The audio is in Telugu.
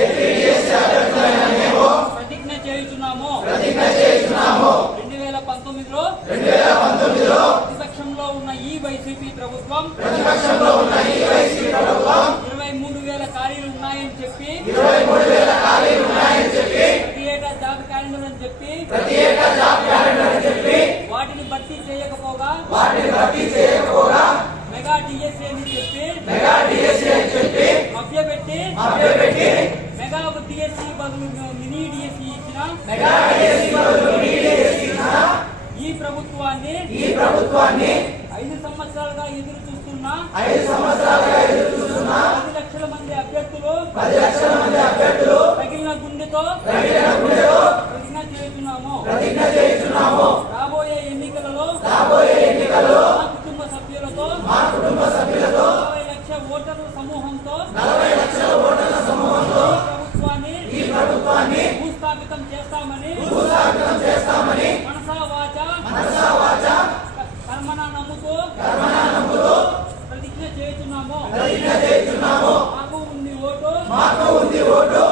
ఏపీడీఎస్సీ అభ్యర్థులైన మేము ప్రతిజ్ఞ చేయుచున్నాము 2019లో ప్రతిపక్షంలో ఉన్న ఈ వైసీపీ ప్రభుత్వం 23,000 ఖాళీలు ఉన్నాయని చెప్పి ప్రతి ఏటా జాబ్ క్యాలెండర్ అని చెప్పి వాటిని భర్తీ చేయకపోగా మెగా డిఎస్సీ అని చెప్పి మభ్యపెట్టి మెగా డిఎస్సీ బదులు మినీ డిఎస్సీ ఇచ్చిన ఈ ప్రభుత్వాన్ని 5 సంవత్సరాలుగా ఎదురు చూస్తున్న 10 లక్షల మంది అభ్యర్థులు తగిన గుండెతో ప్రతిజ్ఞ చేస్తున్నాము. రాబోయే ఎన్నికలలో మా కుటుంబ సభ్యులతో 40 లక్షల ఓటర్ల సమూహంతో ఈ ప్రభుత్వాన్ని భూస్థాపితం చేస్తామని మనసా వాచా కర్మనా నమ్ముతూ ప్రతిజ్ఞ చేస్తున్నాము. మాకు ఉంది ఓటు.